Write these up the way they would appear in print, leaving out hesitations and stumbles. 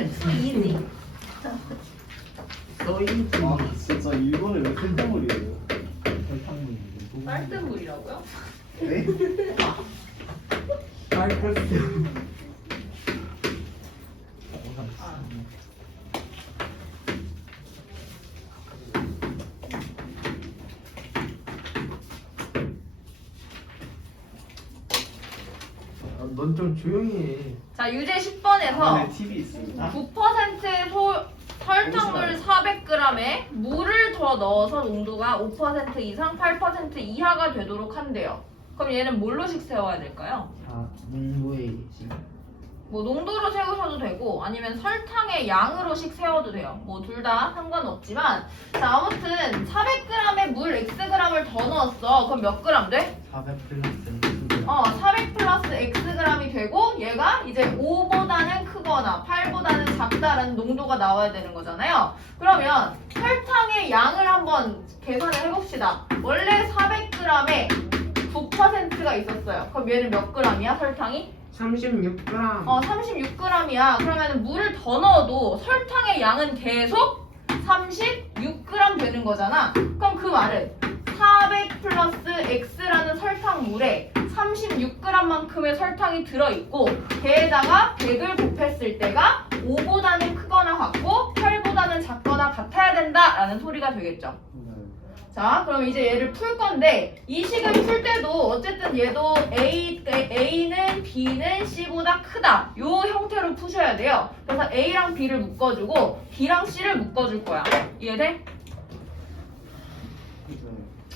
이지. 써있지. 아 진짜 일본에 왜 설탕물이에요? 설탕물인데. 쌀뜨물이라고요? 네? 알코스. 넌 좀 조용히 해. 자, 유제 아, 10번에서 네, TV 있습니다. 9% 설탕물 400g에 물을 더 넣어서 농도가 5% 이상 8% 이하가 되도록 한대요. 그럼 얘는 뭘로식 세워야 될까요? 자, 농도의 식. 뭐 농도로 세우셔도 되고 아니면 설탕의 양으로식 세워도 돼요. 뭐 둘 다 상관없지만 자 아무튼 400g에 물 xg을 더 넣었어. 그럼 몇 g 돼? 400 플러스 400 플러스 xg이 되고 얘가 이제 5보다는 크거나 8보다는 작다라는 농도가 나와야 되는 거잖아요. 그러면 설탕의 양을 한번 계산을 해봅시다. 원래 400g에 9%가 있었어요. 그럼 얘는 몇 g이야 설탕이? 36g. 36g이야. 그러면 물을 더 넣어도 설탕의 양은 계속 36g 되는 거잖아. 그럼 그 말은 400 플러스 x라는 설탕물에 36g만큼의 설탕이 들어있고 걔에다가 100을 곱했을 때가 5보다는 크거나 같고 8보다는 작거나 같아야 된다라는 소리가 되겠죠. 자, 그럼 이제 얘를 풀 건데 이 식을 풀 때도 어쨌든 얘도 A는 B는 C보다 크다 요 형태로 푸셔야 돼요. 그래서 A랑 B를 묶어주고 B랑 C를 묶어줄 거야. 이해돼?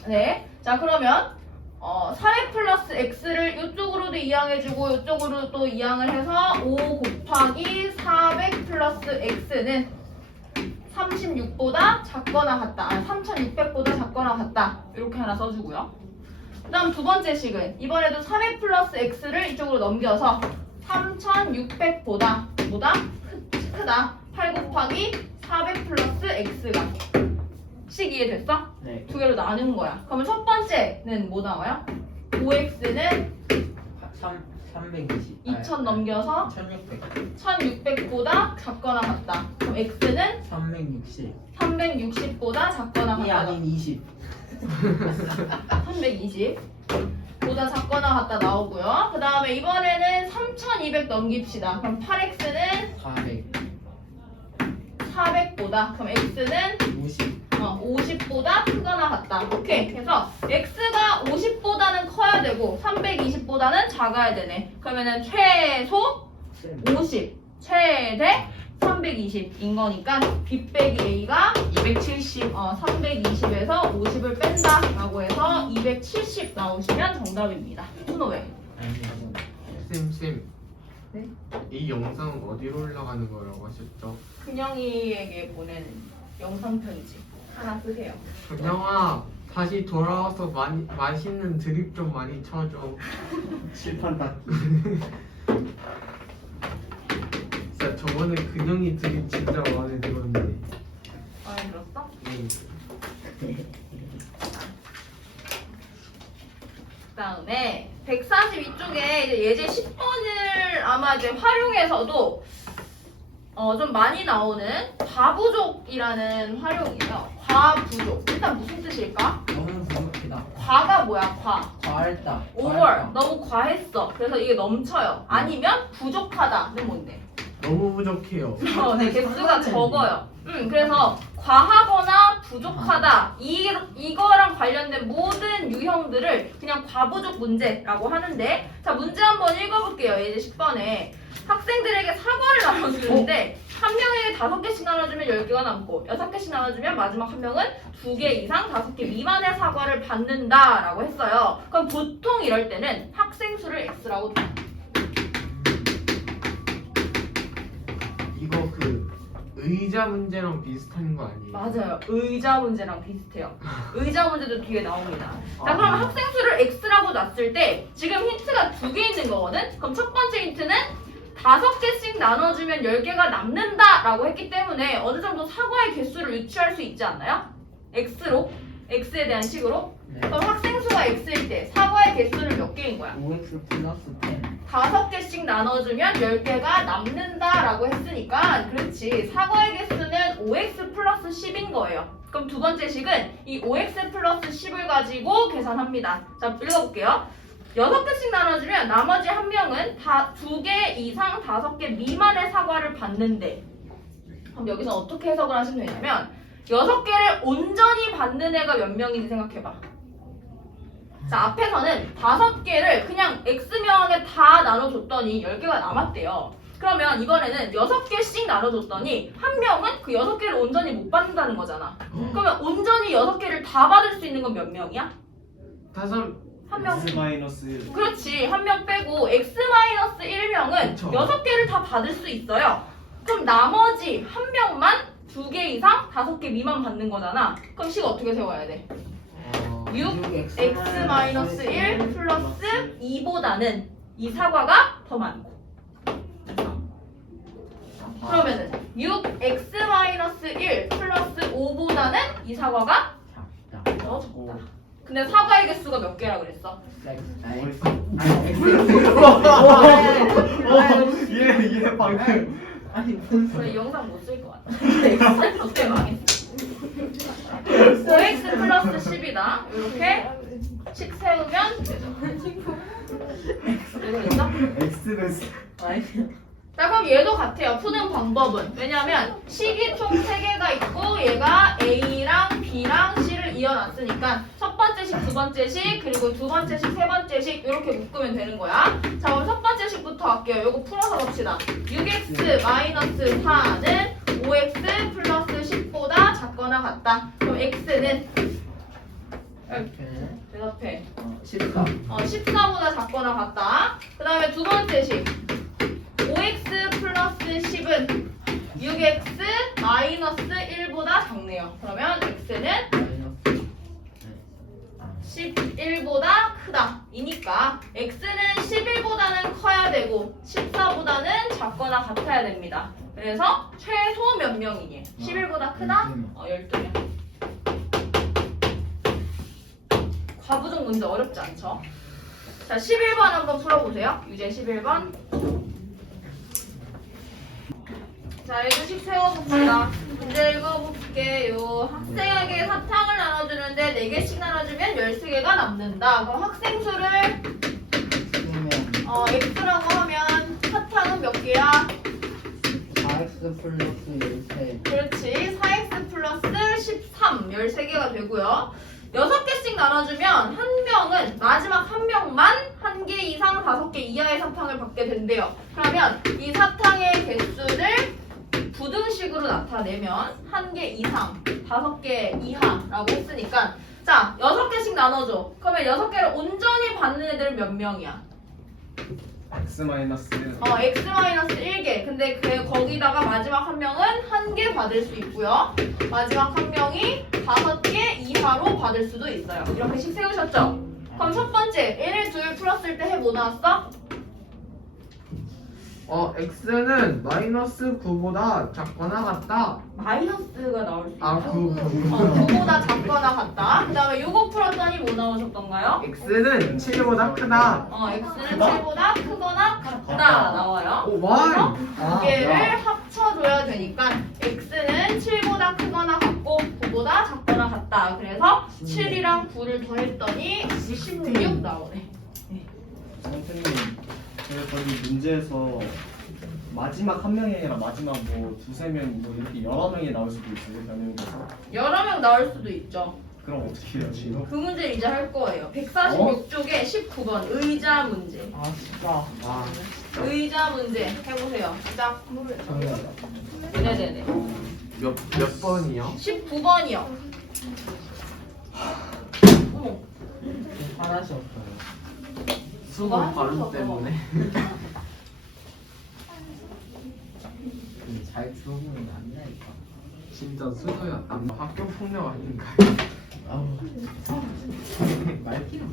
네. 자, 그러면 400 플러스 X를 이쪽으로도 이항해주고 이쪽으로 또 이항을 해서 5 곱하기 400 플러스 X는 36보다 작거나 같다. 3600보다 작거나 같다. 이렇게 하나 써주고요. 그 다음 두 번째 식은 이번에도 400 플러스 X를 이쪽으로 넘겨서 3600보다 크다. 8 곱하기 400 플러스 X가 식 이해됐어? 네. 두 개로 나눈 거야. 그러면 첫 번째는 뭐 나와요? 5X는 320. 2000 넘겨서 1600. 1600보다 작거나 같다. 그럼 X는 360. 360보다 작거나 이 같다. 아닌 20. 320 보다 작거나 같다 나오고요. 그 다음에 이번에는 3200 넘깁시다. 그럼 8x는 400. 400보다 그럼 x는 50. 50보다 크거나 같다. 오케이. 그래서 x가 50보다는 커야 되고 320보다는 작아야 되네. 그러면은 최소 50 최대 320인 거니까 B 빼기 A가 270. 320에서 50을 뺀다 라고 해서 270 나오시면 정답입니다. 순호회. 쌤, 네? 이 영상은 어디로 올라가는 거라고 하셨죠? 근영이에게 보내는 영상 편지 하나 쓰세요. 정영아, 다시 돌아와서 맛있는 드립 좀 많이 쳐줘. 칠판 다. 진짜 저번에 근영이 드립 진짜 마음에 들었는데. 마음에 들었어? 네. 그 다음에 142쪽에 이제 예제 10번을 아마 이제 활용해서도 좀 많이 나오는 과부족이라는 활용이에요. 과부족. 일단 무슨 뜻일까? 너무 부족하다. 과가 뭐야? 과. 과했다. 오버. 너무 과했어. 그래서 이게 넘쳐요. 아니면 부족하다는 뭔데? 너무 부족해요. 네, 개수가 적어요. 그래서 과하거나 부족하다 이거랑 관련된 모든 유형들을 그냥 과부족 문제라고 하는데 자 문제 한번 읽어볼게요. 예제 10번에 학생들에게 사과를 나눠주는데 한 명에게 5개씩 나눠주면 10개가 남고 6개씩 나눠주면 마지막 한 명은 2개 이상 5개 미만의 사과를 받는다라고 했어요. 그럼 보통 이럴 때는 학생 수를 X라고 둬요. 이거 의자 문제랑 비슷한 거 아니에요? 맞아요. 의자 문제랑 비슷해요. 의자 문제도 뒤에 나옵니다. 자, 그럼 학생 수를 X라고 놨을 때 지금 힌트가 2개 있는 거거든? 그럼 첫 번째 힌트는 5개씩 나눠주면 10개가 남는다라고 했기 때문에 어느 정도 사과의 개수를 유추할 수 있지 않나요? X로? X에 대한 식으로? 네. 그럼 학생 수가 X일 때 사과의 개수는 몇 개인 거야? 5x 플러스 10. 5개씩 나눠주면 10개가 남는다라고 했으니까 그래서 그렇지. 사과의 개수는 5x 플러스 10인 거예요. 그럼 두 번째 식은 이 5x 플러스 10을 가지고 계산합니다. 자, 읽어볼게요. 6개씩 나눠주면 나머지 한 명은 다 2개 이상 5개 미만의 사과를 받는데, 그럼 여기서 어떻게 해석을 하시면 되냐면 6개를 온전히 받는 애가 몇 명인지 생각해봐. 자, 앞에서는 5개를 그냥 X명에 다 나눠줬더니 10개가 남았대요. 그러면 이번에는 6개씩 나눠줬더니 한 명은 그 6개를 온전히 못 받는다는 거잖아. 그러면 온전히 6개를 다 받을 수 있는 건 몇 명이야? 다섯. 한 명. X 마이너스 1. 그렇지. 한 명 빼고 X-1명은 그쵸. 6개를 다 받을 수 있어요. 그럼 나머지 한 명만 2개 이상 5개 미만 받는 거잖아. 그럼 식 어떻게 세워야 돼? 6x-1 플러스 2보다는 이 사과가 더 많고. 그러면은 6x-1 플러스 5보다는 이 사과가 더 적다. 근데 사과의 개수가 몇 개라 그랬어? 얘 방금. 아니 무슨 그래, 이 영상 못 쓸 것 같아. 어때 망했어. 5x 플러스 10이다. 이렇게 식 세우면 되죠. 이거 있어? X는 아니 자, 그럼 얘도 같아요. 푸는 방법은. 왜냐면 식이 총 3개가 있고 얘가 A랑 B랑 C를 이어놨으니까 첫 번째 식, 두 번째 식, 그리고 두 번째 식, 세 번째 식 이렇게 묶으면 되는 거야. 자, 그럼 첫 번째 식부터 할게요. 이거 풀어서 봅시다. 6x-4는 5x 플러스 10보다 작거나 같다. 그럼 x는 대답해. 14 14보다 작거나 같다. 그 다음에 두 번째 식 5x 플러스 10은 6x 마이너스 1보다 작네요. 그러면 x는 11보다 크다. 이니까 x는 11보다는 커야 되고 14보다는 작거나 같아야 됩니다. 그래서 최소 몇 명이니? 11보다 크다? 12명. 과부정 문제 어렵지 않죠? 자, 11번 한번 풀어보세요. 유제 11번. 자, 얘도식 세워봅시다. 문제 읽어볼게요. 학생에게 사탕을 나눠주는데 4개씩 나눠주면 13개가 남는다. 그럼 학생 수를 x라고 하면 사탕은 몇 개야? 4x 플러스 13 그렇지. 4x 플러스 13, 13개가 되고요. 6개씩 나눠주면 한 명은 마지막 한 명만 1개 이상 5개 이하의 사탕을 받게 된대요. 그러면 이 사탕의 개수를 부등식으로 나타내면 1개 이상, 5개 이하라고 했으니까 자, 6개씩 나눠줘. 그러면 6개를 온전히 받는 애들은 몇 명이야? X 마이너스 1. x-1개. 근데 거기다가 마지막 한 명은 1개 받을 수 있고요. 마지막 한 명이 5개 이하로 받을 수도 있어요. 이렇게 식 세우셨죠? 그럼 첫 번째, 얘를 둘 풀었을 때 해 뭐 나왔어? x는 마이너스 9보다 작거나 같다. 마이너스가 나올 수 있죠. 아, 9. 9보다 작거나 같다. 그 다음에 요거 풀었더니 뭐 나오셨던가요? x는 7보다 크다. x는 7보다 크거나 같다 나와요. 오, 와. 두 개를 합쳐줘야 되니까 x는 7보다 크거나 같고 9보다 작거나 같다. 그래서 7이랑 9를 더했더니 16 나오네. 선생님, 그래서 이 문제에서 마지막 한 명이 아니라 마지막 뭐 두세 명 뭐 이렇게 여러 명이 나올 수도 있어요. 변형돼서. 여러 명 나올 수도 있죠. 그럼 어떻게 해요, 지금? 그 문제를 이제 할 거예요. 146쪽에 19번 의자 문제. 아 진짜 와. 의자 문제 해보세요. 시작. 네네네. 몇 번이요? 19번이요. 어머. 화나시 없어요 수능 누가 발음 하셨어? 때문에. 잘 들어보면 안 나니까 진짜 수도야. 학교 폭력 아닌가요? 아우 말귀를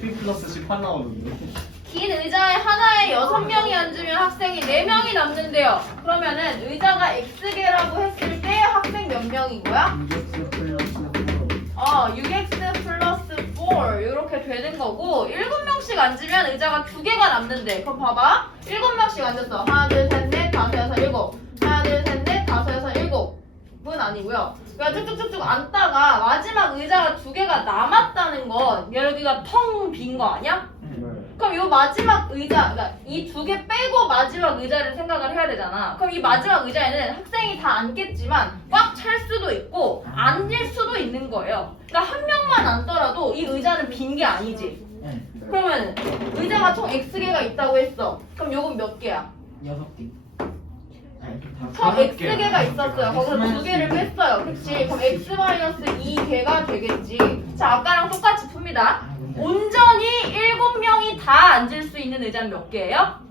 B 플러스 18 나오는데. 긴 의자에 하나에 6명이 앉으면 학생이 4명이 남는데요. 그러면은 의자가 X개라고 했을 때 학생 몇 명인 거야? 6x 플러스 6x 플러스 이렇게 되는 거고 7명씩 앉으면 의자가 2개가 남는데 그럼 봐봐 7명씩 앉았어. 하나 둘 셋 넷 다섯 여섯 일곱 하나 둘 셋 넷 다섯 여섯 일곱은 아니고요. 그러니까 쭉쭉쭉쭉 앉다가 마지막 의자가 2개가 남았다는 건 여기가 텅 빈 거 아니야? 네. 그럼 이 마지막 의자, 그러니까 이 2개 빼고 마지막 의자를 생각을 해야 되잖아. 그럼 이 마지막 의자에는 학생이 다 앉겠지만 꽉 찰 수도 있고 앉을 수도 있는 거예요. 그러니까 한 명만 앉더라도 이 의자는 빈 게 아니지. 네. 그러면 의자가 총 X개가 있다고 했어. 그럼 요건 몇 개야? 6개. 총 X개가 있었어요. 거기서 2개를 뺐어요. 그치? 그럼 X-2개가 되겠지. 자, 아까랑 똑같이 풉니다. 온전히 7명이 다 앉을 수 있는 의자는 몇 개예요?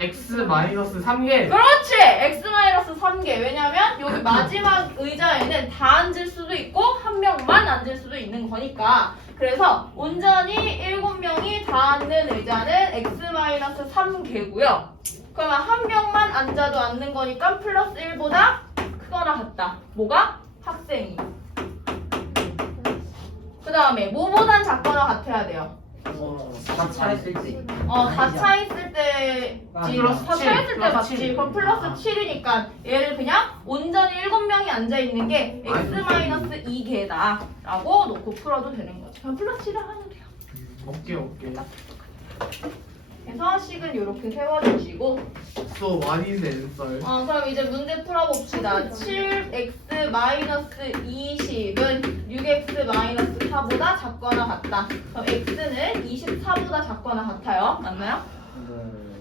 X-3개. 그렇지! X-3개. 왜냐면 여기 마지막 의자에는 다 앉을 수도 있고 한 명만 앉을 수도 있는 거니까. 그래서 온전히 7명이 다 앉는 의자는 X-3개고요. 그러면 한 명만 앉아도 앉는 거니까 플러스 1보다 크거나 같다. 뭐가? 학생이. 그 다음에 뭐보단 작거나 같아야 돼요? 다 차있을 때. 다 차있을 때지. 플러스 다 7, 차있을 때 플러스 맞지. 7. 그럼 플러스 7이니까 얘를 그냥 온전히 7명이 앉아있는 게 X-2개다 라고 놓고 풀어도 되는 거죠. 그럼 플러스 7을 하면 돼요. 오케이. 그래서 식은 이렇게 세워주시고 또 많이 낸썰. 그럼 이제 문제 풀어봅시다. 7x-20은 6x-4보다 작거나 같다. 그럼 x는 24보다 작거나 같아요. 맞나요? 네.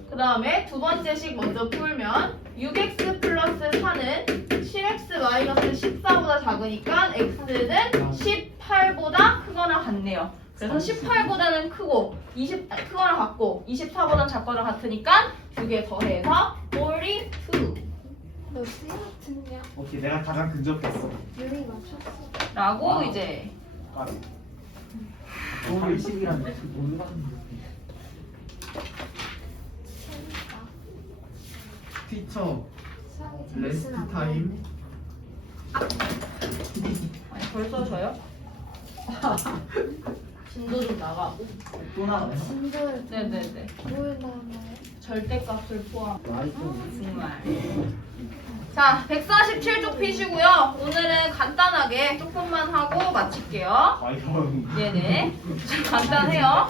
그 다음에 두 번째 식 먼저 풀면 6x 플러스 4는 7x-14보다 작으니까 x는 18보다 크거나 같네요. 그래서 18보다는 크고 크거나 같고 24보다는 작거나 같으니까 2개 더해서 42 너 수학 듣냐? 오케이, 내가 가장 근접했어. 유리 맞췄어. 라고 와우. 이제 아, 오늘 20이란데 못 봤는데. 재밌다. 티처 수학이 레스트 재밌으면 안 타임. 아니 벌써 져요? 진도 좀 나가고 또 나가요? 돼. 진도를 네네네 뭘 나와요? 절대값을 포함 나이스. 정말 자 147쪽 피시고요. 오늘은 간단하게 조금만 하고 마칠게요. 과연. 네네 간단해요.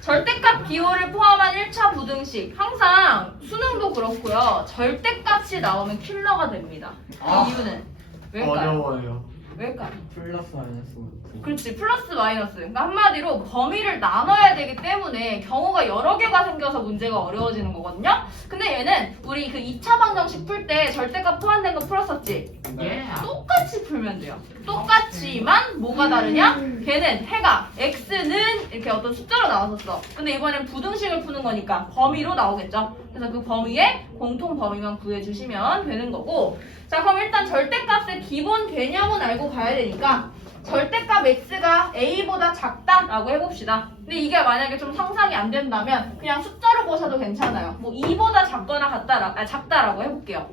절대값 기호를 포함한 1차 부등식 항상 수능도 그렇고요. 절대값이 나오면 킬러가 됩니다. 그 이유는 왜일까요? 어려워요. 왜일까요? 플러스 마이너스. 그렇지 플러스 마이너스. 그러니까 한마디로 범위를 나눠야 되기 때문에 경우가 여러 개가 생겨서 문제가 어려워지는 거거든요. 근데 얘는 우리 그 2차 방정식 풀 때 절대값 포함된 거 풀었었지? 예. 똑같이 풀면 돼요. 똑같지만 뭐가 다르냐? 걔는 해가 x는 이렇게 어떤 숫자로 나왔었어. 근데 이번엔 부등식을 푸는 거니까 범위로 나오겠죠. 그래서 그 범위의 공통 범위만 구해주시면 되는 거고. 자 그럼 일단 절대값의 기본 개념은 알고 가야 되니까 절대값 x가 a보다 작다라고 해봅시다. 근데 이게 만약에 좀 상상이 안 된다면 그냥 숫자로 보셔도 괜찮아요. 뭐 2보다 작거나 작다라고 해볼게요.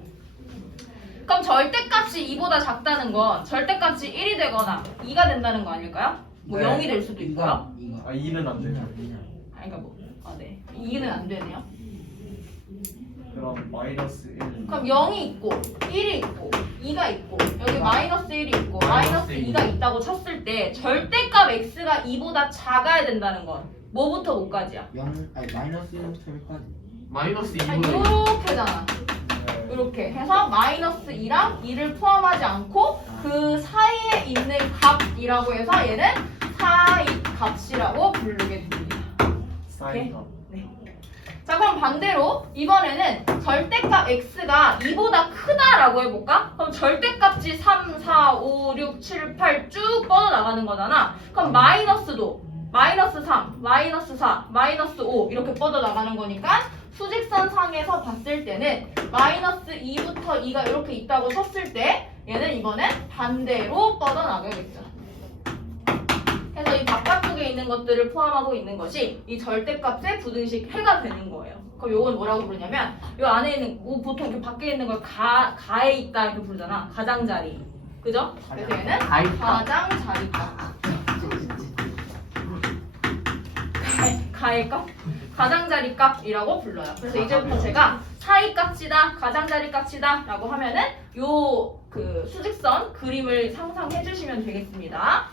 그럼 절대값이 2보다 작다는 건 절대값이 1이 되거나 2가 된다는 거 아닐까요? 뭐 네. 0이 될 수도 있고요. 이거. 아, 2는 안 되죠. 그러니까 뭐, 네. 2는 안 되네요. 그럼 마이너스 1. 그럼 0이 있고 1이 있고 2가 있고 여기 마이너스 1이 있고 마이너스 마이너스 2가 있다고 쳤을 때 절대값 x가 2보다 작아야 된다는 건 뭐부터 뭐까지야? 마이너스 1부터 1까지. 마이너스 아니 2분의 요렇게잖아. 네. 이렇게 해서 마이너스 2랑 2를 포함하지 않고 그 사이에 있는 값이라고 해서 얘는 사이 값이라고 부르게 됩니다. 사이가. 네. 자 그럼 반대로 이번에는 절대값 x가 2보다 크다라고 해볼까? 그럼 절대값이 3, 4, 5, 6, 7, 8 쭉 뻗어나가는 거잖아. 그럼 마이너스도 마이너스 3, 마이너스 4, 마이너스 5 이렇게 뻗어나가는 거니까 수직선 상에서 봤을 때는 마이너스 2부터 2가 이렇게 있다고 쳤을 때 얘는 이번엔 반대로 뻗어나가겠죠. 그래서 이 바깥쪽에 있는 것들을 포함하고 있는 것이 이 절대값의 부등식 해가 되는 거예요. 그럼 요건 뭐라고 부르냐면 요 안에 있는 보통 이렇게 밖에 있는 걸 가에 있다 이렇게 부르잖아. 가장자리. 그죠? 그래서 얘는 가있다. 가장자리값. 사이값, 가장자리값이라고 불러요. 그래서 이제부터 제가 사이값이다, 가장자리값이다라고 하면은 요 그 수직선 그림을 상상해 주시면 되겠습니다.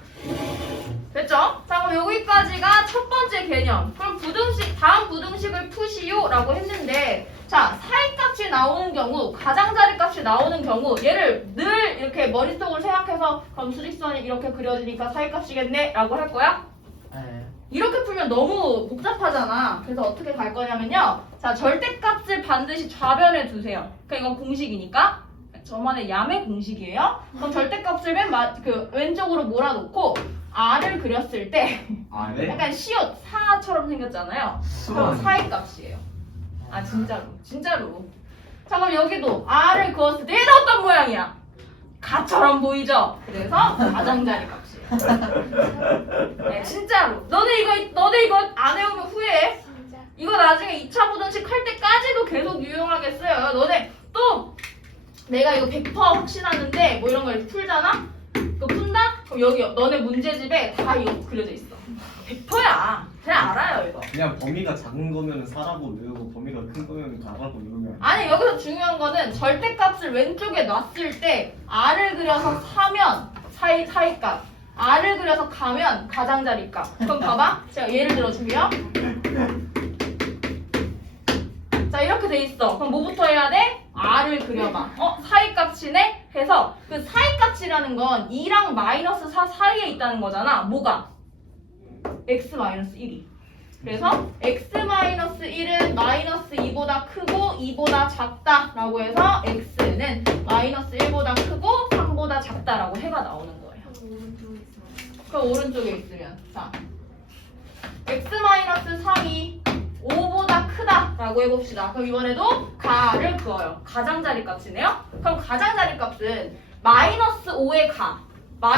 됐죠? 자, 그럼 여기까지가 첫 번째 개념. 그럼 부등식, 다음 부등식을 푸시오라고 했는데, 자, 사이값이 나오는 경우, 가장자리값이 나오는 경우, 얘를 늘 이렇게 머릿속으로 생각해서 그럼 수직선이 이렇게 그려지니까 사이값이겠네? 라고 할 거야? 네. 이렇게 풀면 너무 복잡하잖아. 그래서 어떻게 갈 거냐면요. 자, 절대값을 반드시 좌변에 두세요. 그러니까 이건 공식이니까. 저만의 야매 공식이에요. 그럼 절대값을 그 왼쪽으로 몰아놓고 R을 그렸을 때 아 네? 약간 시옷 사처럼 생겼잖아요. 그럼 사이값이에요. 아 진짜로 진짜로. 자 그럼 여기도 R을 그었을 때 얘는 어떤 모양이야? 가처럼 보이죠? 그래서 가장자리 값이에요. 네 진짜로. 너네 이거 안 외우면 후회해. 진짜. 이거 나중에 2차 부등식 할 때까지도 계속 유용하게 써요. 너네 또 내가 이거 100% 확신하는데 뭐 이런 거 이렇게 풀잖아? 그거 푼다? 그럼 여기 너네 문제집에 다 이거 그려져 있어. 100%야. 그냥 알아요 이거. 그냥 범위가 작은 거면 사라고 외우고 범위가 큰 거면 가라고 외우면 아니 여기서 중요한 거는 절대값을 왼쪽에 놨을 때 R을 그려서 사면 사이값, R을 그려서 가면 가장자리값. 그럼 봐봐. 제가 예를 들어줄게요. 자 이렇게 돼 있어. 그럼 뭐부터 해야 돼? R을 그려봐. 사이값이네? 해서 그 사이값이라는 건 2랑 마이너스 4 사이에 있다는 거잖아. 뭐가? x 마이너스 1이. 그래서 x 마이너스 1은 마이너스 2보다 크고 2보다 작다라고 해서 x는 마이너스 1보다 크고 3보다 작다라고 해가 나오는 거예요. 그럼 오른쪽에 있으면 자 x 마이너스 3이 5보다 크다라고 해봅시다. 그럼 이번에도 가를 그어요. 가장자리 값이네요. 그럼 가장자리 값은 마이너스 5의 가,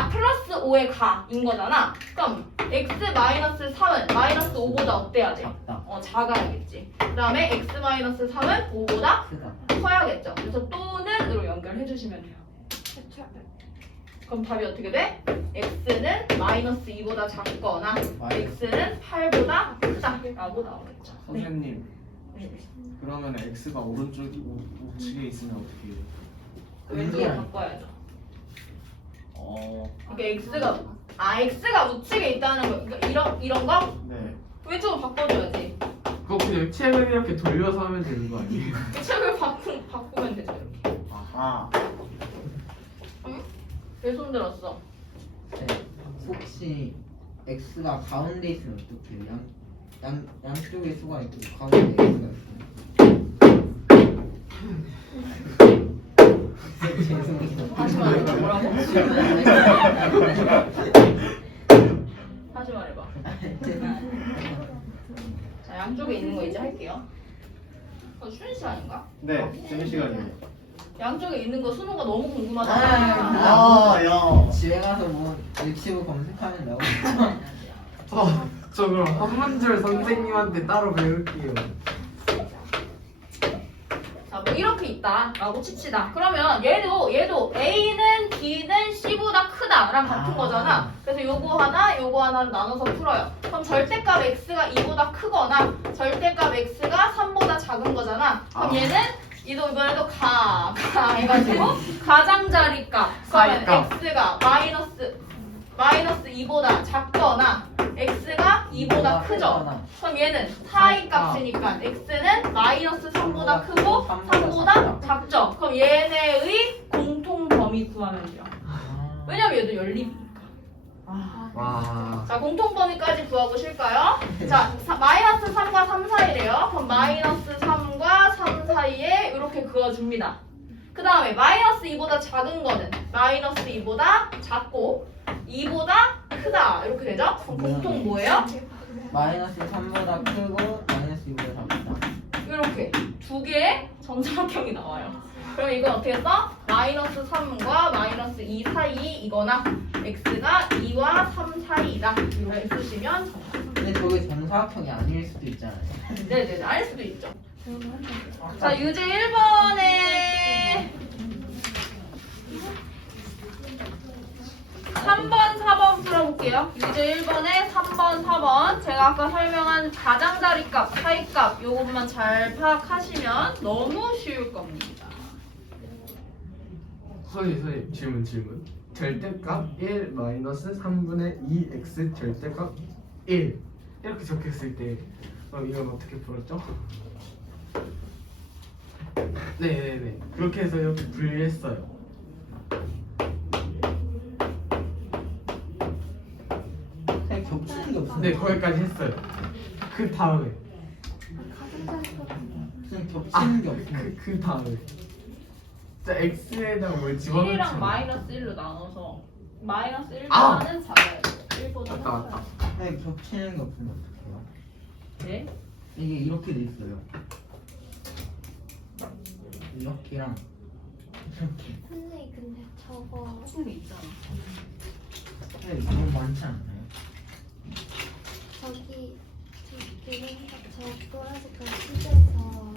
플러스 5의 가인 거잖아. 그럼 x 마이너스 3은 마이너스 5보다 어때야 돼? 작다. 작아야겠지. 그 다음에 x 마이너스 3은 5보다 크다. 커야겠죠. 그래서 또는으로 연결해 주시면 돼요. 그럼 답이 어떻게 돼? x는 마이너스 2보다 작거나 x는 8보다 크다라고 나오겠죠. 선생님 네. 그러면 x가 오른쪽이 우측에 있으면 어떻게 해요? 왼쪽으로 바꿔야죠. 그러니까 x가 우측에 있다는 거 이런 거 네. 왼쪽으로 바꿔줘야지. 그거 그냥 책을 이렇게 돌려서 하면 되는 거 아니에요? 책을 바꾸면 되죠 이렇게. 아하. 왜 손들었어? 네. 혹시 x가 가운데 있으면 어떡해요? 양쪽에 수가 있고 가운데 x가 있어요. 죄송해요. 다시 말해봐. 뭐라고? 다시 말해봐. 자 양쪽에 있는 거 이제 할게요. 쉬는 시간인가? 네, 재민 시간이에요. 양쪽에 있는 거 수능가 너무 궁금하다. 아, 야. 집에 가서 뭐 유튜브 검색하면 나오겠죠? 저 그럼 한 문제를 선생님한테 따로 배울게요. 자, 뭐 이렇게 있다라고 칩시다. 그러면 얘도 A는 B는 C보다 크다랑 같은 거잖아. 그래서 요거 하나를 나눠서 풀어요. 그럼 절대값 X가 2보다 크거나 절대값 X가 3보다 작은 거잖아. 그럼 얘는 이번에도 가 해가지고 가장자리값. 그러면 사이값. X가 마이너스 2보다 작거나 X가 2보다 크죠. 그럼 얘는 사이값이니까 X는 마이너스 3보다 크고 3보다 작죠. 그럼 얘네의 공통 범위 구하면 돼요. 왜냐면 얘도 연립이니까. 와. 자, 공통 범위까지 구해보실까요? 자, 마이너스 3과 3 사이래요. 그럼 마이너스 3과 3 사이에 이렇게 그어줍니다. 그 다음에 마이너스 2보다 작은 거는 마이너스 2보다 작고 2보다 크다 이렇게 되죠? 그럼 공통 뭐예요? 마이너스 3보다 크고 마이너스 2보다 작다. 이렇게 두 개의 정사각형이 나와요. 그럼 이건 어떻게 써? 마이너스 3과 마이너스 2 사이이거나 x가 2와 3 사이이다. 이렇게 쓰시면 정답. 근데 저게 정사각형이 아닐 수도 있잖아요. 네네네 알 수도 있죠. 자 유제 1번에 3번 4번 풀어볼게요. 유제 1번에 3번 1번, 4번 제가 아까 설명한 가장자리값, 사이값 요것만 잘 파악하시면 너무 쉬울 겁니다. 선생님 질문. 절대값 1 마이너스 3분의 2x 절대값 1 이렇게 적혔을 때 이건 어떻게 풀었죠? 네네네 그렇게 해서 이렇게 분리했어요. 선생님 겹치는 게 없어요. 네 거기까지 했어요. 그 다음에 가장자리값 선생님 겹치는 게 없어요. 그 다음에 자 x에다가 뭘 1이랑 집어넣죠? 마이너스 1로 나눠서 마이너스 1보다는 아! 작아야 돼요. 1보다는 맞다. 선생님 겹치는 게 없으면 어떡해요? 네? 이게 이렇게 돼 있어요. 이렇게랑 이렇게. 선생님 근데 저거 게 있잖아. 선생님 너무 많지 않나요? 저기 저 보라색깔 시트에서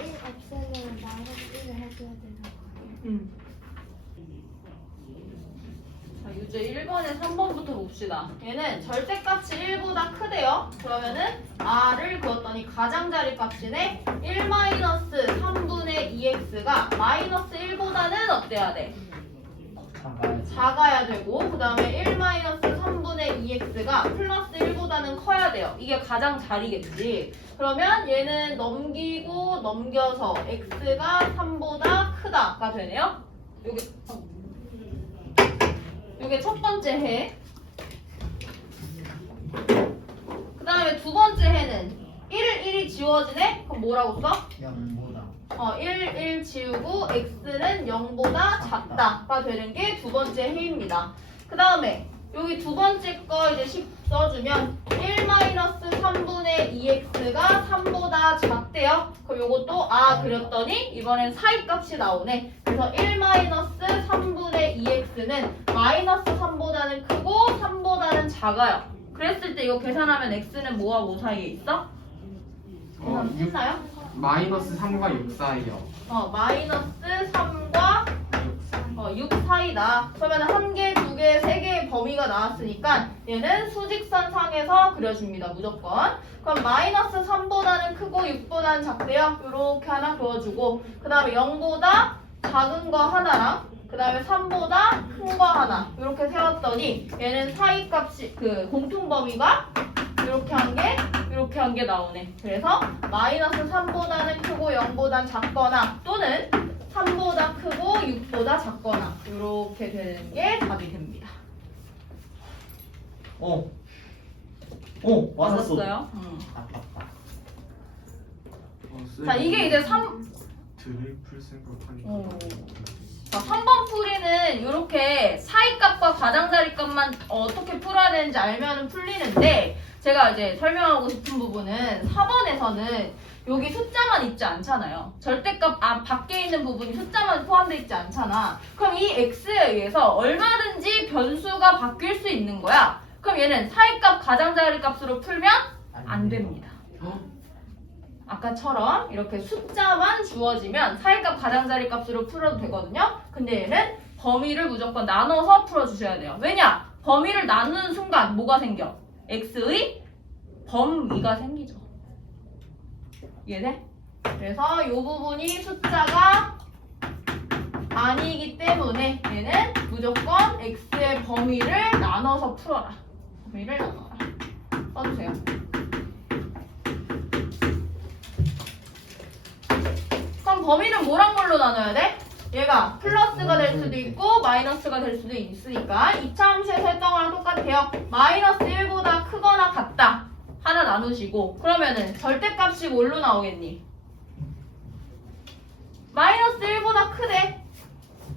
1 없애려면 마이너스 1을 해줘야 되는 거예요. 자, 이제 1번에 3번부터 봅시다. 얘는 절대값이 1보다 크대요. 그러면은 r을 그었더니 가장자리 값이네. 1 마이너스 3분의 2x가 마이너스 1보다는 어때야 돼? 작아야지. 작아야 되고 그 다음에 1 마이너스 3분의 2x가 플러스 1보다는 커야 돼요. 이게 가장자리겠지. 그러면 얘는 넘기고 넘겨서 x가 3보다 크다가 되네요. 요게 첫 번째 해. 그 다음에 두 번째 해는 1이 지워지네? 그럼 뭐라고 써? 0보다. 1 지우고 x는 0보다 작다가 되는 게 두 번째 해입니다. 그 다음에 여기 두 번째 거 이제 10 써주면 1 마이너스 3분의 2x가 3보다 작대요. 그럼 요것도 그렸더니 이번엔 사이값이 나오네. 그래서 1 마이너스 3분의 2x는 마이너스 3보다는 크고 3보다는 작아요. 그랬을 때 이거 계산하면 x는 뭐와 뭐 사이에 있어? 계산 했나요? 마이너스 3과 6 사이요. 마이너스 3과 6 사이다. 그러면 한 개, 두 개, 세 개의 범위가 나왔으니까 얘는 수직선 상에서 그려줍니다. 무조건. 그럼 마이너스 3보다는 크고 6보다는 작대요. 이렇게 하나 그어주고 그 다음에 0보다 작은 거 하나랑 그 다음에 3보다 큰 거 하나 이렇게 세웠더니 얘는 사이값이 그 공통범위가 이렇게 한 게 나오네. 그래서 마이너스 3보다는 크고 0보다 작거나 또는 3보다 크고 6보다 작거나 이렇게 되는 게 답이 됩니다. 맞았어. 맞았어요? 아깝다. 자, 이게 이제 드리플 생각하니까 자, 3번 풀이는 이렇게 사이값과 가장자리값만 어떻게 풀어야 되는지 알면 풀리는데 제가 이제 설명하고 싶은 부분은 4번에서는 여기 숫자만 있지 않잖아요. 절대값 밖에 있는 부분이 숫자만 포함되어 있지 않잖아. 그럼 이 x에 의해서 얼마든지 변수가 바뀔 수 있는 거야. 그럼 얘는 사이값 가장자리 값으로 풀면 안 됩니다. 아까처럼 이렇게 숫자만 주어지면 사이값 가장자리 값으로 풀어도 되거든요. 근데 얘는 범위를 무조건 나눠서 풀어주셔야 돼요. 왜냐? 범위를 나누는 순간 뭐가 생겨? x의 범위가 생기죠. 이해돼? 그래서 이 부분이 숫자가 아니기 때문에 얘는 무조건 x의 범위를 나눠서 풀어라. 범위를 나눠라. 써주세요. 그럼 범위는 뭐랑 뭘로 나눠야 돼? 얘가 플러스가 될 수도 있고 마이너스가 될 수도 있으니까 이차함수에서 했던 거랑 똑같아요. 마이너스 1보다 크거나 같다. 하나 나누시고 그러면은 절대값이 뭘로 나오겠니? 마이너스 1보다 크대.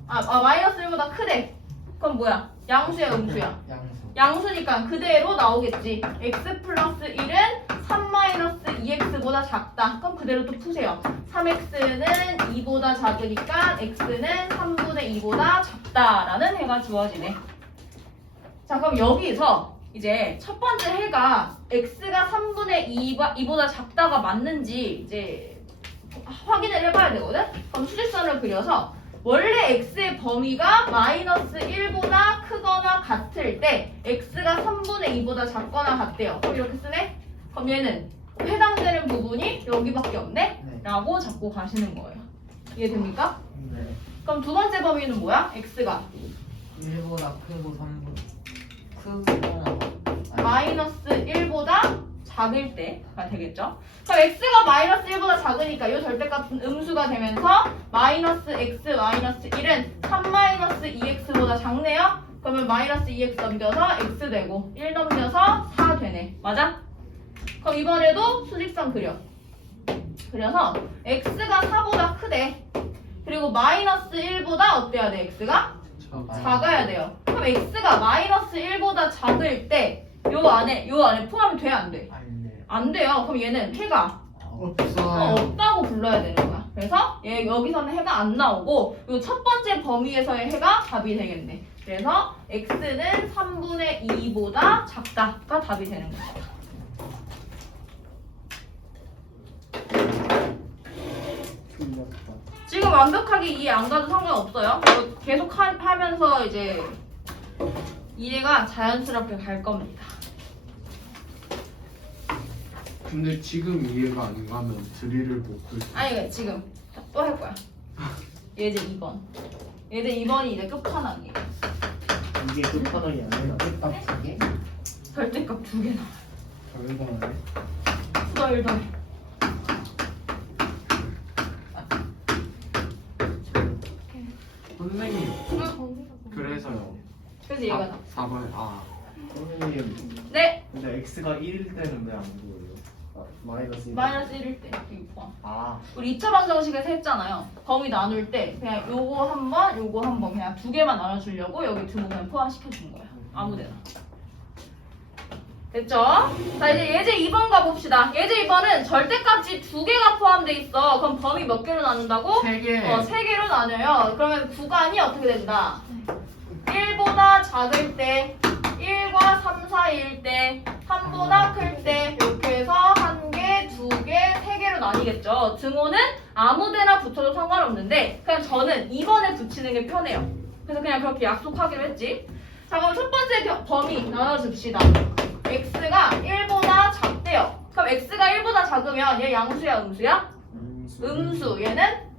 마이너스 1보다 크대. 그럼 뭐야? 양수야 음수야? 양수. 양수니까 그대로 나오겠지. x 플러스 1은 3 마이너스 2x보다 작다. 그럼 그대로 또 푸세요. 3x는 2보다 작으니까 x는 3분의 2보다 작다라는 해가 주어지네. 자, 그럼 여기서 이제 첫 번째 해가 x가 3분의 2보다 작다가 맞는지 이제 확인을 해봐야 되거든? 그럼 수직선을 그려서 원래 x의 범위가 마이너스 1보다 크거나 같을 때 x가 3분의 2보다 작거나 같대요. 그럼 이렇게 쓰네? 그럼 얘는 해당되는 부분이 여기밖에 없네? 네. 라고 잡고 가시는 거예요. 이해됩니까? 네. 그럼 두 번째 범위는 뭐야? x가 1보다 크고 3분 크거나 마이너스 1보다 작을 때가 되겠죠? 그럼 x가 마이너스 1보다 작으니까 이 절대값은 음수가 되면서 마이너스 x 마이너스 1은 3 마이너스 2x보다 작네요? 그러면 마이너스 2x 넘겨서 x 되고 1 넘겨서 4 되네. 맞아? 그럼 이번에도 수직선 그려. 그려서 x가 4보다 크대. 그리고 마이너스 1보다 어때야 돼? x가? 작아야 돼요. 그럼 x가 마이너스 1보다 작을 때 요 안에 포함이 돼? 안 돼? 안 돼요. 안 돼요. 그럼 얘는 해가 없어요. 없다고 불러야 되는 거야. 그래서 얘 여기서는 해가 안 나오고 요 첫 번째 범위에서의 해가 답이 되겠네. 그래서 x는 3분의 2보다 작다가 답이 되는 거야. 틀렸다. 지금 완벽하게 이해 안 가도 상관없어요. 이거 계속 하면서 이제 이해가 자연스럽게 갈 겁니다. 근데 지금 이해가 안 가면 드릴을 못 풀. 아니 지금 또 할 거야. 예제 2번. 예제 2번이 이제 끝판왕이에요. 이게 끝판왕이 아니라 딱 2개? 절대값 2개 나와요. 별거네. 후덜덜. 선생님 거기가 뭐? 그래서요. 그래서 얘가 나. 4번 선생님 네. 근데 x가 1일 때는 왜 안 보여요? 마이너스 1. 마이너스 1일 때 이거 포함. 아 우리 2차 방정식에서 했잖아요. 범위 나눌 때 그냥 요거 한 번, 요거 한 번 그냥 두 개만 나눠주려고 여기 두 부분 포함시켜 준 거야. 아무데나. 됐죠? 자 이제 예제 2번 가봅시다. 예제 2번은 절대값이 두 개가 포함돼 있어. 그럼 범위 몇 개로 나눈다고? 3개. 세 개로 나눠요. 그러면 구간이 어떻게 된다? 1보다 작을 때, 1과 3 사이일 때, 3보다 클 때, 이렇게 해서 1개, 2개, 3개로 나뉘겠죠. 등호는 아무 데나 붙여도 상관없는데 그냥 저는 2번에 붙이는 게 편해요. 그래서 그냥 그렇게 약속하기로 했지. 자 그럼 첫 번째 범위 나눠줍시다. x가 1보다 작대요. 그럼 x가 1보다 작으면 얘 양수야 음수야? 음수. 얘는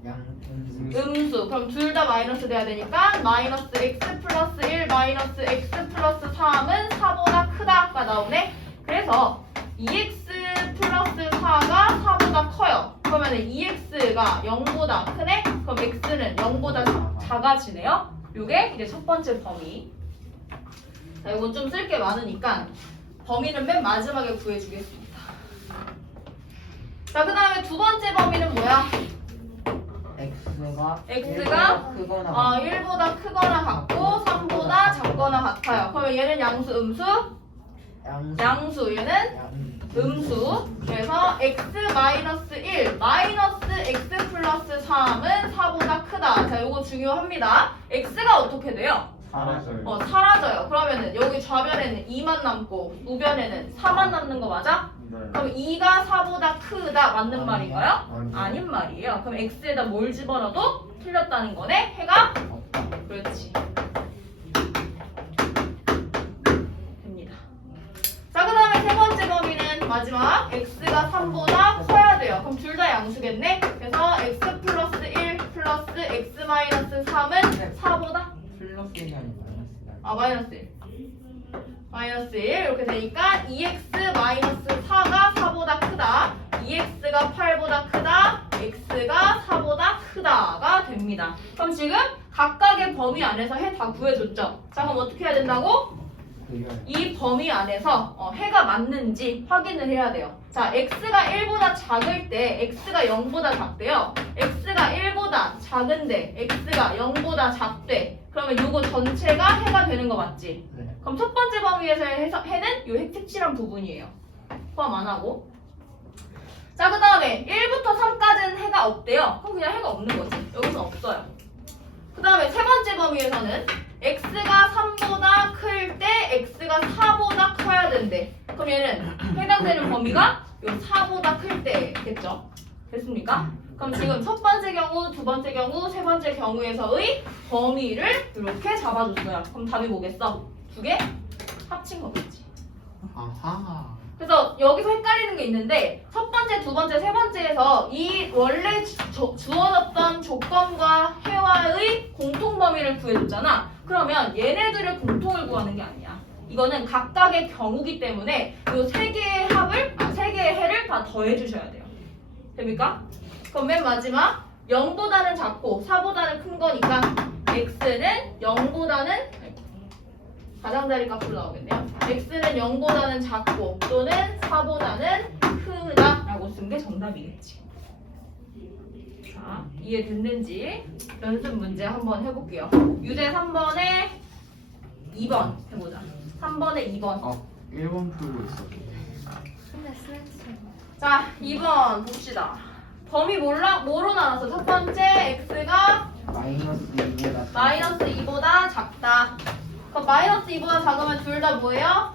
음수. 그럼 둘 다 마이너스 돼야 되니까 마이너스 x 플러스 1 마이너스 x 플러스 3은 4보다 크다가 나오네. 그래서 2x 플러스 4가 4보다 커요. 그러면 2x가 0보다 크네? 그럼 x는 0보다 작아지네요. 요게 이제 첫 번째 범위. 자, 이건 좀 쓸 게 많으니까 범위는 맨 마지막에 구해주겠습니다. 자, 그 다음에 두 번째 범위는 뭐야? x가 크거나 1보다 크거나 같고 3보다 작거나 같아요. 그러면 얘는 양수, 음수? 양수. 얘는 음수. 그래서 x-1 마이너스 x 플러스 3은 4보다 크다. 자, 요거 중요합니다. x가 어떻게 돼요? 사라져요. 사라져요. 그러면은 여기 좌변에는 2만 남고 우변에는 4만 남는 거 맞아? 네. 그럼 2가 4보다 크다 맞는 아니요. 말인가요? 아니요. 아닌 말이에요. 그럼 x에다 뭘 집어넣어도 틀렸다는 거네? 해가? 없다. 그렇지. 됩니다. 자, 그 다음에 세 번째 범위는 마지막 x가 3보다 커야 돼요. 그럼 둘 다 양수겠네? 그래서 x 플러스 1 플러스 x 마이너스 3은 4보다? 플러스 1이 아니라 마이너스 1. 마이너스 1 이렇게 되니까 2x 마이너스 4가 4보다 크다. 2x가 8보다 크다. x가 4보다 크다가 됩니다. 그럼 지금 각각의 범위 안에서 해 다 구해줬죠? 자 그럼 어떻게 해야 된다고? 이 범위 안에서 해가 맞는지 확인을 해야 돼요. 자, x가 1보다 작을 때 x가 0보다 작대요. x가 1보다 작은데 x가 0보다 작대. 그러면 이거 전체가 해가 되는 거 맞지? 네. 그럼 첫 번째 범위에서의 해는 이 색칠한 부분이에요. 포함 안 하고. 자, 그 다음에 1부터 3까지는 해가 없대요. 그럼 그냥 해가 없는 거지. 여기서 없어요. 그 다음에 세 번째 범위에서는 x가 3보다 클 때 x가 4보다 커야 된대. 그럼 얘는 해당되는 범위가 요 4보다 클 때겠죠. 됐습니까? 그럼 지금 첫 번째 경우, 두 번째 경우, 세 번째 경우에서의 범위를 이렇게 잡아줬어요. 그럼 답이 뭐겠어? 두 개 합친 거겠지. 아하. 그래서 여기서 헷갈리는 게 있는데 첫 번째, 두 번째, 세 번째에서 이 원래 주어졌던 조건과 해와의 공통 범위를 구해줬잖아. 그러면 얘네들의 공통을 구하는 게 아니야. 이거는 각각의 경우기 때문에 이 세 개의 합을, 세 개의 해를 다 더해주셔야 돼요. 됩니까? 그럼 맨 마지막 0보다는 작고 4보다는 큰 거니까 x는 0보다는 가장자리 값으로 나오겠네요. x는 0보다는 작고 또는 4보다는 크다 라고 쓴 게 정답이겠지. 자, 이해됐는지 연습 문제 한번 해볼게요. 유제 3번에 2번 해보자. 3번에 2번. 1번 풀고 있어. 근데 쓰레기. 자, 2번 봅시다. 범위 뭐로 나눴어? 첫 번째 x가 마이너스 2보다 마이너스 2보다 작다. 그럼 마이너스 2보다 작으면 둘 다 뭐예요?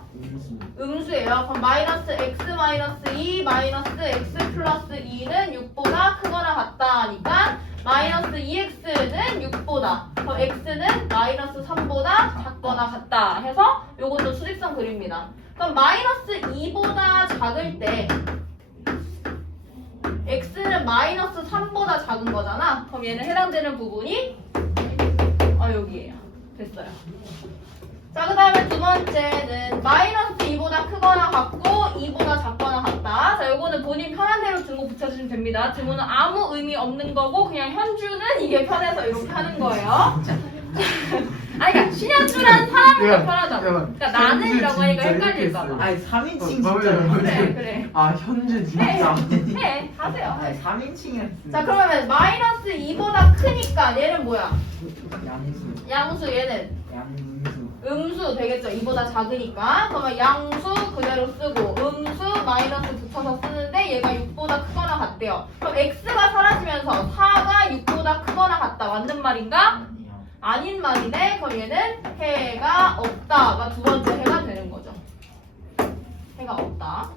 음수예요. 그럼 마이너스 x 마이너스 2 마이너스 x 플러스 2는 6보다 크거나 같다 하니까 마이너스 2x는 6보다 그럼 x는 마이너스 3보다 작거나 같다 해서 요것도 수직선 그립니다. 그럼 마이너스 2보다 작을 때 x는 마이너스 3보다 작은 거잖아. 그럼 얘는 해당되는 부분이 여기에요. 됐어요. 자, 그 다음에 두 번째는 마이너스 2보다 크거나 같고 2보다 작거나 같다. 자, 요거는 본인 편한 대로 등호 붙여주시면 됩니다. 등호는 아무 의미 없는 거고 그냥 현주는 이게 편해서 이렇게 하는 거예요. 아니, 그러니까 신현주라는 사람은 더 편하다. 그러니까 나는이라고 하니까 헷갈릴까 봐. 아니 3인칭 진짜 그래, 그래. 아 현재 해, 진짜. 해, 하세요. 아니 3인칭이었어. 자, 그러면 마이너스 2보다 크니까 얘는 뭐야? 양수 양수, 얘는 양수 음수 되겠죠. 2보다 작으니까. 그러면 양수 그대로 쓰고 음수 마이너스 붙여서 쓰는데 얘가 6보다 크거나 같대요. 그럼 x가 사라지면서 4가 6보다 크거나 같다. 맞는 말인가? 아니요. 아닌 말이네. 그럼 얘는 해가 없다가 두 번째 해가 되는 거죠. 해가 없다.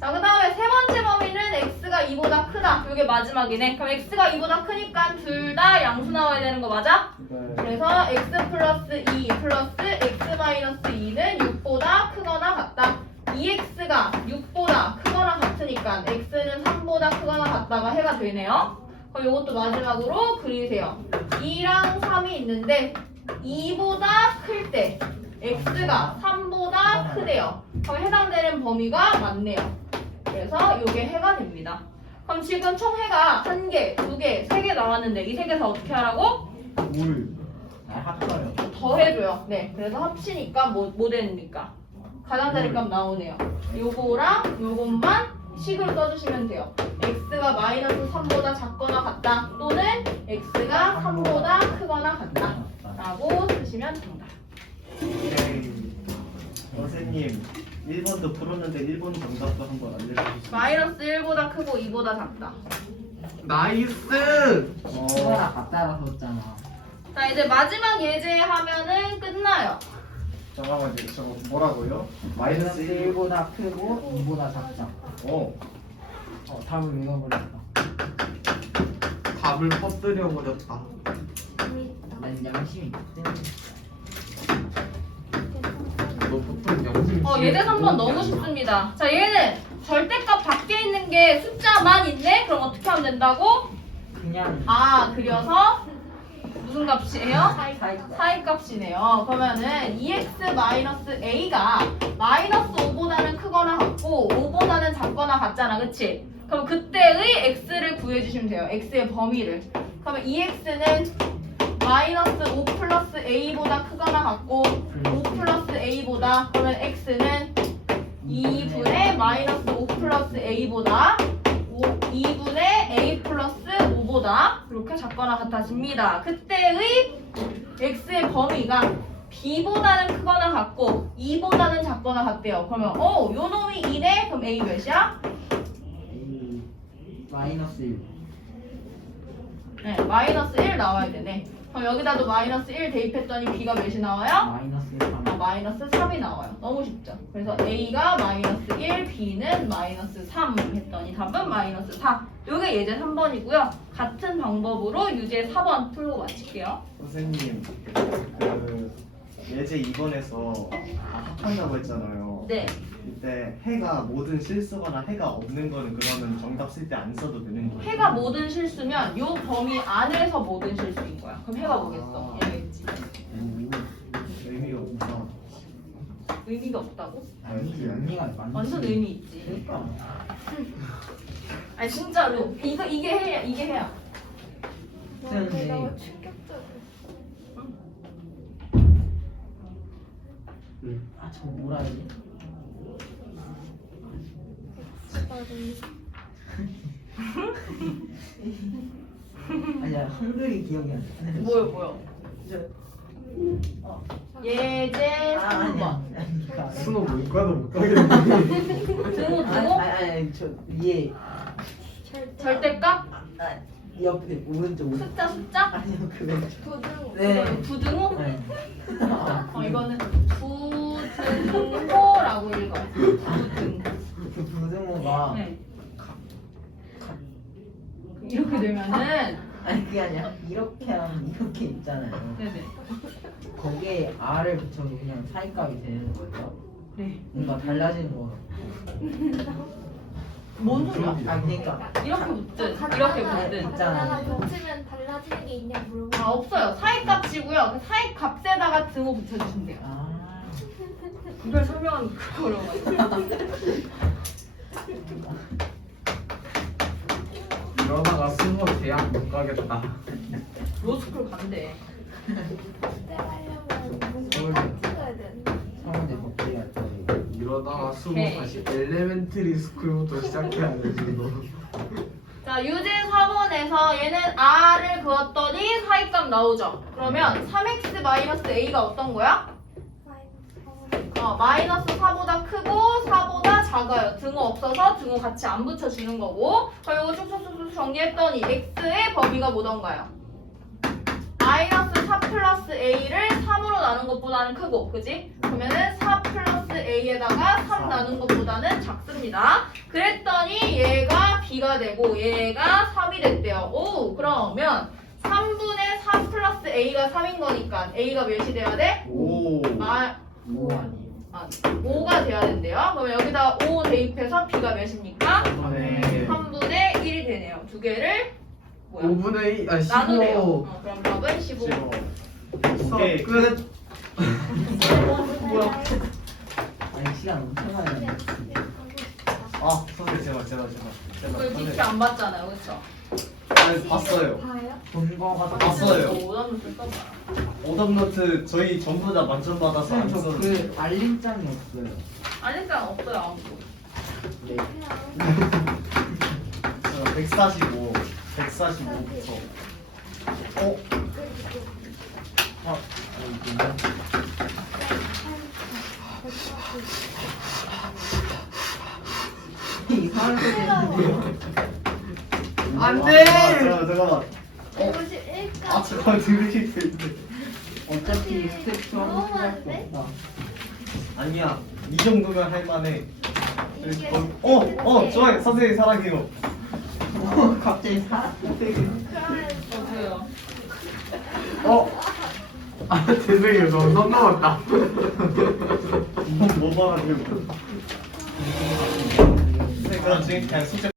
자, 그 다음에 세 번째 범위는 x가 2보다 크다. 이게 마지막이네. 그럼 x가 2보다 크니까 둘 다 양수 나와야 되는 거 맞아? 네. 그래서 x 플러스 2 플러스 x 마이너스 2는 6보다 크거나 같다. 2x가 6보다 크거나 같으니까 x는 3보다 크거나 같다가 해가 되네요. 그럼 이것도 마지막으로 그리세요. 2랑 3이 있는데 2보다 클 때 x가 3보다 크대요. 그럼 해당되는 범위가 맞네요. 그래서 이게 해가 됩니다. 그럼 지금 총 해가 1개, 2개, 3개 나왔는데 이 3개 다 어떻게 하라고? 물 합쳐요. 더 해줘요. 네, 그래서 합치니까 뭐 됩니까? 가장자리 값 나오네요. 요거랑 요것만 식으로 써주시면 돼요. x가 마이너스 3보다 작거나 같다 또는 x가 3보다 크거나 같다 라고 쓰시면 됩니다. 선생님 1번도 풀었는데 1번 정답도 한번 알려주시죠. 마이너스 1보다 크고 2보다 작다. 나이스. 그거랑 같다라고 썼잖아. 자, 이제 마지막 예제하면은 끝나요. 잠깐만요. 저거 뭐라고요? 마이너스 마이너스 1. 1보다 크고 2보다 작다. 답을 읽어버렸다. 답을 퍼뜨려 버렸다. 재밌다. 난 양심이 있기 때문에. 너 보통 영심. 예제 3번 너무 쉽습니다. 자, 얘는 절대값 밖에 있는 게 숫자만 있네? 그럼 어떻게 하면 된다고? 그냥 그려서 무슨 값이에요? 사이다. 사이 값이네요. 그러면은 2x-a가 마이너스 5보다는 크거나 같고 5보다는 작거나 같잖아. 그치? 그럼 그때의 x를 구해주시면 돼요. x의 범위를. 그러면 2x는 마이너스 5 플러스 a보다 크거나 같고 5 플러스 a보다 그러면 x는 2분의 마이너스 5 플러스 a보다 2분의 a 플러스 5보다 이렇게 작거나 같아집니다. 그때의 x의 범위가 b보다는 크거나 같고 2보다는 작거나 같대요. 그러면 요 놈이 2네? 그럼 a 몇이야? 마이너스 1. 네, 마이너스 1 나와야 되네. 그럼 여기다도 마이너스 1 대입했더니 b가 몇이 나와요? 마이너스 3. 마이너스 3이 나와요. 너무 쉽죠? 그래서 A가 마이너스 1, B는 마이너스 3 했더니 답은 마이너스 4. 요게 예제 3번이고요. 같은 방법으로 유제 4번 풀고 마칠게요. 선생님 그 예제 2번에서 합한다고 했잖아요. 네. 이때 해가 모든 실수거나 해가 없는 거는 그러면 정답 쓸 때 안 써도 되는 거예요? 해가 모든 실수면 요 범위 안에서 모든 실수인 거야. 그럼 해가 뭐겠어? 얘겠지. 의미가 없다. 의미가 없다고? 아니지 의미가 많지. 완전 의미 있지. 그러니까. 아니 진짜로 이게 해야 이게 해야. 근데 너무 충격적이야. 아저 뭐라 해야 지 아니야 한글이 기억이 안 나. 뭐요? 예제 아 3번. 아니야. 수능 문과도 못 가겠네. 등호 아니 저 위에 절대값 아, 옆에 오른쪽 숫자 아니요 그 왼쪽. 부등. 네. 부등호? 네. 이거는 부등호라고 읽어요. 부등호. 그 부등호가 네. 이렇게 되면은 아니 그게 아니라 이렇게 하면 이렇게 있잖아요. 네네. 거기에 R을 붙여서 그냥 사이값이 되는 거죠. 네. 뭔가 달라지는 거. 뭔 소리야? 아 그러니까 이렇게 붙든 이렇게 붙든. 있잖아. 붙이면 달라지는 게 있냐 물어봐. 아 없어요. 사이값이고요. 그 사이값에다가 등호 붙여주시면 돼요. 아 이걸 설명하면 그거로 이러다가 수능 대학 못 가겠다. 로스쿨 간대. 그때 하려면 서울대. 뭔가 찍어야 되는데. 서울대 법대 할 때. 이러다가 수능 오케이. 다시 엘레멘트리 스쿨부터 시작해야 돼 지금. 자, 유제 4번에서 얘는 R을 그었더니 사이값 나오죠. 그러면 3x-a가 어떤 거야? 마이너스 4보다 크고 4보다 작아요. 등호 없어서 등호 같이 안 붙여주는 거고. 그럼 이거 쭉쭉쭉쭉 정리했더니 x의 범위가 뭐던가요? 마이너스 4 플러스 a를 3으로 나눈 것보다는 크고, 그지? 그러면은 4 플러스 a에다가 3 나눈 것보다는 작습니다. 그랬더니 얘가 b가 되고 얘가 3이 됐대요. 오, 그러면 3분의 4 플러스 a가 3인 거니까 a가 몇이 돼야 돼? 오. 5 아니에요. 5가 돼야 된대요. 그러면 여기다 5 대입해서 b가 몇입니까? 네. 3분의 1이 되네요. 두 개를 뭐야? 5분의 2, 아 나누래요. 15. 그럼 답은 15. 수업 끝. 뭐야? 아니 시간 엄청 많이 네. 남았어. 아 선생님 제발. 이거 DP 안 봤잖아요, 그렇죠? 아니 봤어요. 봐요? 본거 같아. 봤어요. 오답을 쓸까 봐. 오답노트 저희 전부 다 만점 받아서 안 선생님 써도 저그 알림장이 없어요. 아니까 없어요, 아무도. 네. 저 145부터. 어? 이상한 소리 했는데요. 안 돼! 잠깐만. 191가. 아 잠깐만 들으실 수 있는데. 어차피 스텝 수업은 너무 수밖에 많은데? 없다. 아니야 이 정도면 할만해. 이게 좋아요 선생님 사랑해요. 갑자기 사람 저도요. 아 죄송해요, 너무 선 넘었다. 뭐 봐가지고. 선생님 그럼 지금 그냥 숙제